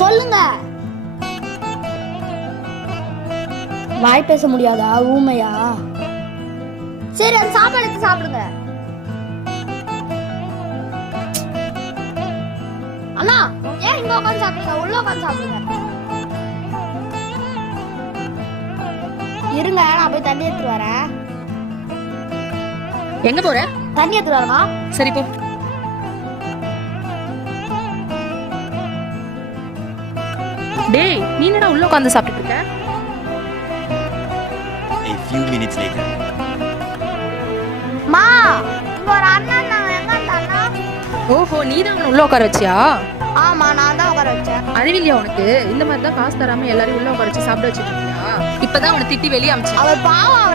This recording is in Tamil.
சொல்லுங்க. வாய் பேச முடியாதா? ஊமையா? சரி அந்த சாப்பாடு எடுத்து சாப்பிடுங்க. அண்ணா ஏன் இங்க உட்காந்து சாப்பிடுங்க உள்ள உட்காந்து சாப்பிடுங்க. இருங்க நான் போய் தண்ணி எடுத்துட்டு வரேன். எங்க போற? தண்ணி எடுத்துட்டு வரமா சரி போ. டேய் நீ என்னடா உள்ள உட்காந்து சாப்பிட்டுட்டு இருக்க. A few minutes later. மா இங்க ஒரு அண்ணன் நான் எங்க அண்ணா ஓஹோ நீ தான் அவனை உள்ள உட்கார வச்சியா? ஆமா நான் தான் உட்கார வச்சேன். அறிவில்லையா உனக்கு? இந்த மாதிரி தான் காசு தராம எல்லாரையும் உள்ள உட்கார வச்சு சாப்பிட வச்சுட்டு இருக்கியா? இப்பதான் அவனை திட்டி வெளியே அமிச்சு. அவர் பாவம் அவரா